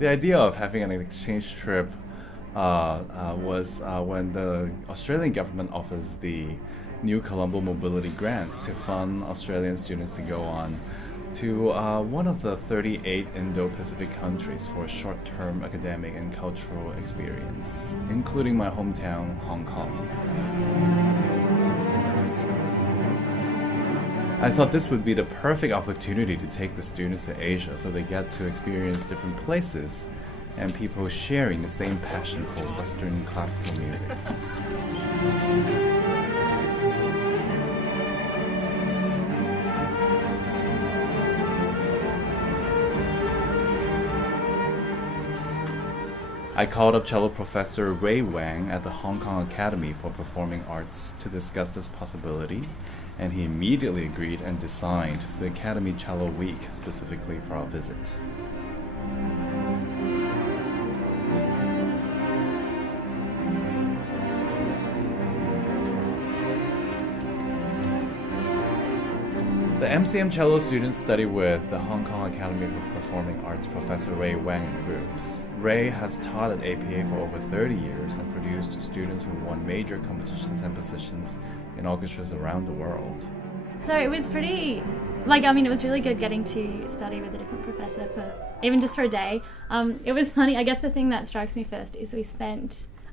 The idea of having an exchange trip was when the Australian government offers the New Colombo Mobility Grants to fund Australian students to go on to one of the 38 Indo-Pacific countries for a short-term academic and cultural experience, including my hometown, Hong Kong. I thought this would be the perfect opportunity to take the students to Asia so they get to experience different places and people sharing the same passion for Western classical music. I called up cello professor Ray Wang at the Hong Kong Academy for Performing Arts to discuss this possibility, and he immediately agreed and designed the Academy Cello Week specifically for our visit. The MCM cello students study with the Hong Kong Academy of Performing Arts Professor Ray Wang in groups. Ray has taught at APA for over 30 years and produced students who won major competitions and positions in orchestras around the world. So it was pretty, it was really good getting to study with a different professor even just for a day. It was funny, I guess the thing that strikes me first is it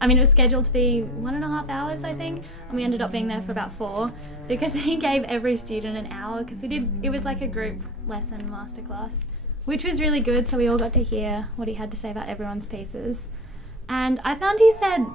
was scheduled to be 1.5 hours, I think, and we ended up being there for about 4 because he gave every student an hour because it was like a group lesson masterclass, which was really good, so we all got to hear what he had to say about everyone's pieces. And I found he said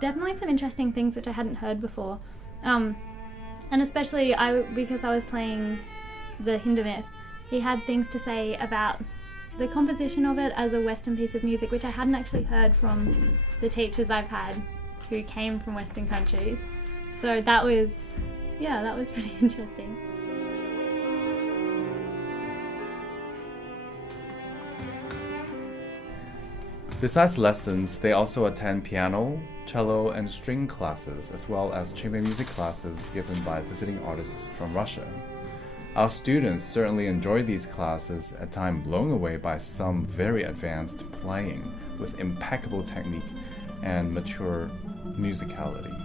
definitely some interesting things which I hadn't heard before. And especially because I was playing the Hindemith, he had things to say about the composition of it as a Western piece of music, which I hadn't actually heard from the teachers I've had who came from Western countries. So that was pretty interesting. Besides lessons, they also attend piano, cello, and string classes, as well as chamber music classes given by visiting artists from Russia. Our students certainly enjoyed these classes, at times blown away by some very advanced playing with impeccable technique and mature musicality.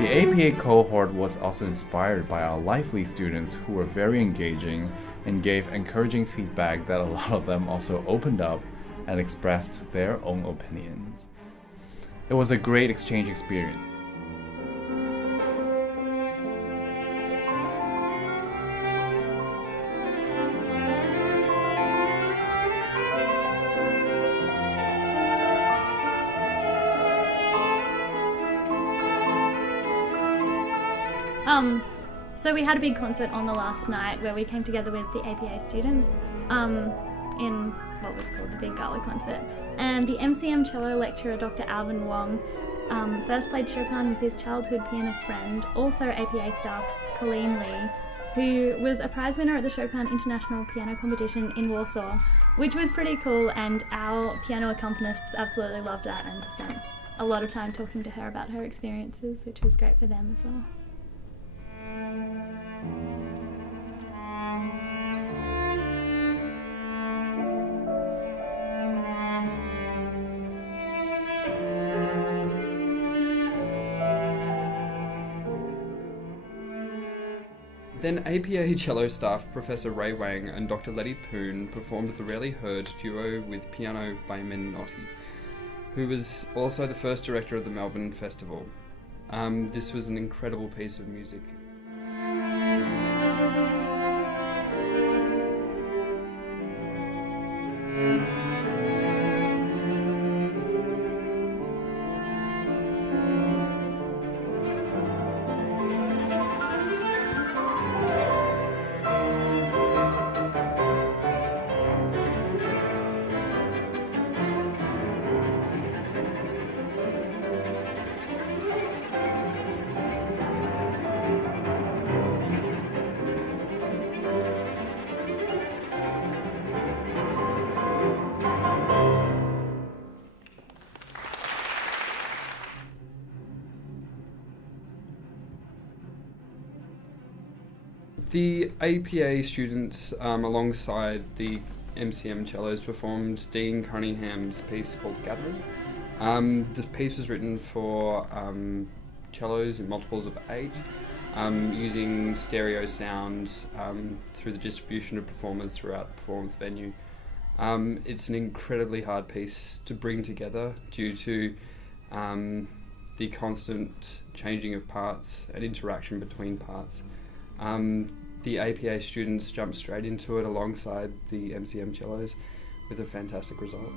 The APA cohort was also inspired by our lively students who were very engaging and gave encouraging feedback that a lot of them also opened up and expressed their own opinions. It was a great exchange experience. So we had a big concert on the last night where we came together with the APA students in what was called the Big Gala concert. And the MCM cello lecturer, Dr. Alvin Wong, first played Chopin with his childhood pianist friend, also APA staff Colleen Lee, who was a prize winner at the Chopin International Piano Competition in Warsaw, which was pretty cool, and our piano accompanists absolutely loved that and spent a lot of time talking to her about her experiences, which was great for them as well. Then APA cello staff Professor Ray Wang and Dr. Letty Poon performed the rarely heard duo with piano by Menotti, who was also the first director of the Melbourne Festival. This was an incredible piece of music. The APA students, alongside the MCM cellos, performed Dean Cunningham's piece called Gathering. The piece was written for cellos in multiples of 8, using stereo sound through the distribution of performers throughout the performance venue. It's an incredibly hard piece to bring together due to the constant changing of parts and interaction between parts. The APA students jumped straight into it alongside the MCM cellos with a fantastic result.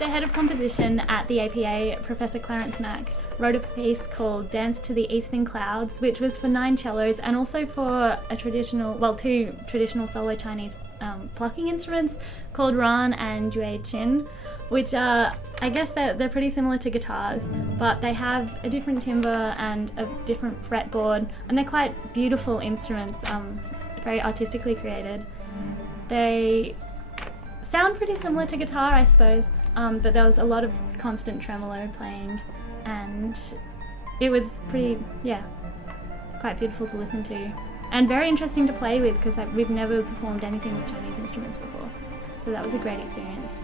The head of composition at the APA, Professor Clarence Mack, wrote a piece called Dance to the Eastern Clouds, which was for 9 cellos and also for two traditional solo Chinese plucking instruments called Ran and Yue Qin, which are, I guess they're pretty similar to guitars, but they have a different timbre and a different fretboard, and they're quite beautiful instruments, very artistically created. They sound pretty similar to guitar, I suppose, but there was a lot of constant tremolo playing, and it was quite beautiful to listen to, and very interesting to play with because we've never performed anything with Chinese instruments before, so that was a great experience.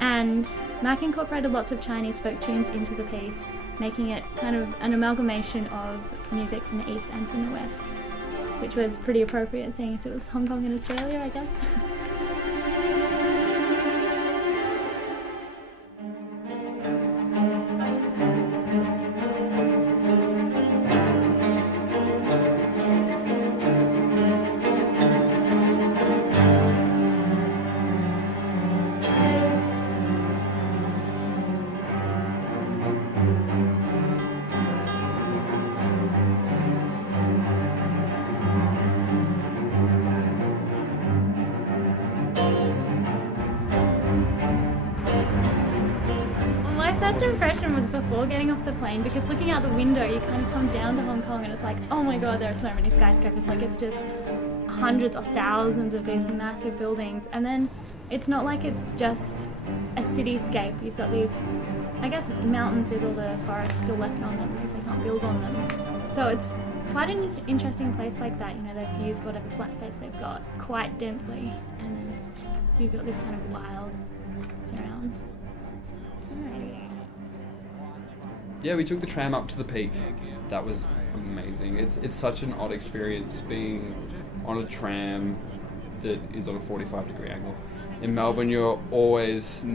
And Mac incorporated lots of Chinese folk tunes into the piece, making it kind of an amalgamation of music from the East and from the West, which was pretty appropriate seeing as it was Hong Kong and Australia, I guess. First impression was before getting off the plane, because looking out the window you kind of come down to Hong Kong and it's like, oh my god, there are so many skyscrapers, like it's just hundreds of thousands of these massive buildings, and then it's not like it's just a cityscape. You've got these, I guess, mountains with all the forests still left on them because they can't build on them. So it's quite an interesting place like that, you know, they've used whatever flat space they've got quite densely, and then you've got this kind of wild surrounds. Yeah, we took the tram up to the peak. That was amazing. It's such an odd experience being on a tram that is on a 45-degree angle. In Melbourne, you're always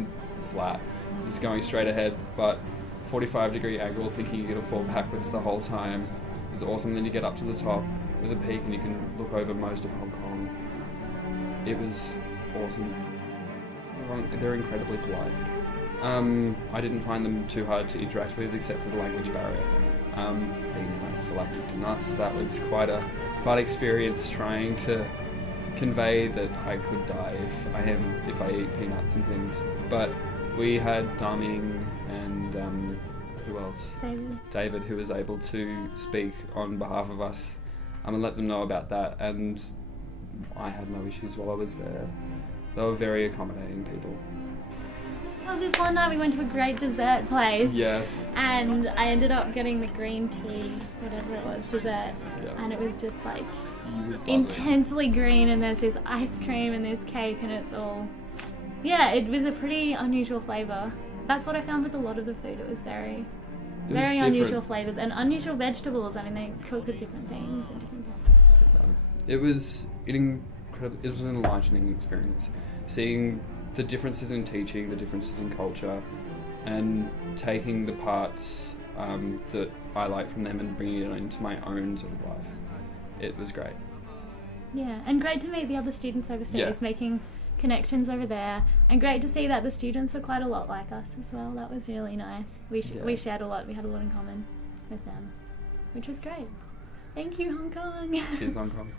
flat. It's going straight ahead, but 45-degree angle, thinking you're going to fall backwards the whole time is awesome. Then you get up to the top with a peak and you can look over most of Hong Kong. It was awesome. They're incredibly polite. I didn't find them too hard to interact with, except for the language barrier. Being anaphylactic to nuts, that was quite a fun experience trying to convey that I could die if I eat peanuts and things. But we had Daming and who else? David, who was able to speak on behalf of us and let them know about that. And I had no issues while I was there. They were very accommodating people. There was this one night we went to a great dessert place. Yes. And I ended up getting the green tea, whatever it was, dessert. Yeah. And it was just like intensely green, and there's this ice cream and this cake, and it's all... Yeah, it was a pretty unusual flavour. That's what I found with a lot of the food. It was very unusual flavours and unusual vegetables. I mean, they cook with different things and different... It was an enlightening experience. Seeing the differences in teaching, the differences in culture, and taking the parts that I like from them and bringing it into my own sort of life. It was great. Yeah, and great to meet the other students overseas, Yeah. making connections over there, and great to see that the students are quite a lot like us as well. That was really nice. We Yeah. shared a lot. We had a lot in common with them, which was great. Thank you, Hong Kong. Cheers, Hong Kong.